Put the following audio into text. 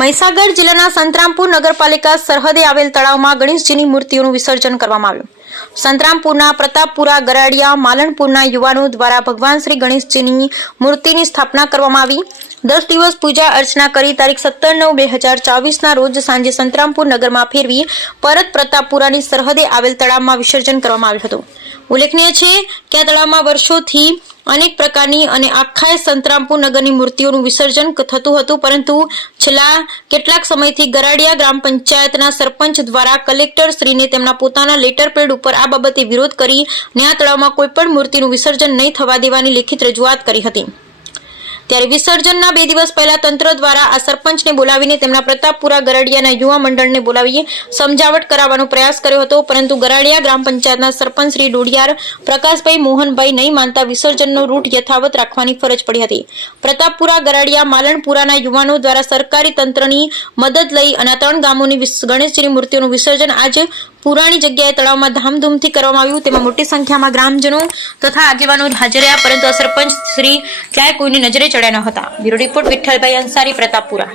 મહીસાગર જિલ્લાના સંતરામપુર નગરપાલિકા સરહદે આવેલ તળાવમાં ગણેશજીની મૂર્તિઓનું વિસર્જન કરવામાં આવ્યું. સંતરામપુરના પ્રતાપપુરા, ગરાડિયા, માલણપુરના યુવાનો દ્વારા ભગવાન શ્રી ગણેશજીની મૂર્તિની સ્થાપના કરવામાં આવી. 10 દિવસ પૂજા અર્ચના કરી તારીખ 17/9/2024 રોજ સાંજે સંતરામપુર નગરમાં ફેરવી પરત પ્રતાપપુરાની સરહદે આવેલ તળાવમાં વિસર્જન કરવામાં આવ્યું હતું. ઉલ્લેખનીય છે કે આ તળાવમાં વર્ષોથી અનેક પ્રકારની અને આખા સંતરામપુર નગરની મૂર્તિઓનું વિસર્જન થતું હતું, પરંતુ છેલ્લા કેટલાક સમયથી ગરાડિયા ગ્રામ પંચાયતના સરપંચ દ્વારા કલેક્ટર શ્રીને તેમના પોતાના લેટર પેડ ઉપર આ બાબતે વિરોધ કરી આ તળાવમાં કોઈ પણ મૂર્તિનું વિસર્જન નહીં થવા દેવાની લેખિત રજૂઆત કરી હતી. ત્યારે વિસર્જનના 2 દિવસ પહેલા તંત્ર દ્વારા આ સરપંચને બોલાવીને તેમના પ્રતાપપુરા ગરાડિયાના યુવા મંડળને બોલાવી સમજાવટ કરાવવાનો પ્રયાસ કર્યો હતો, પરંતુ ગરાડિયા ગ્રામ પંચાયતના સરપંચ શ્રી ડોડિયાર પ્રકાશભાઈ મોહનભાઈ નહીં માનતા વિસર્જનનો રૂટ યથાવત રાખવાની ફરજ પડી હતી. પ્રતાપપુરા, ગરાડિયા, માલણપુરાના યુવાનો દ્વારા સરકારી તંત્રની મદદ લઈ અને 3 ગામોની ગણેશજીની મૂર્તિઓનું વિસર્જન આજે પુરાણી જગ્યાએ તળાવમાં ધામધૂમથી કરવામાં આવ્યું. તેમાં મોટી સંખ્યામાં ગ્રામજનો તથા આગેવાનો હાજર રહ્યા, પરંતુ આ સરપંચ શ્રી ક્યાંય કોઈની નજરે ચડ્યા ન હતા. Bureau report Vithalbhai Ansari, Pratappura.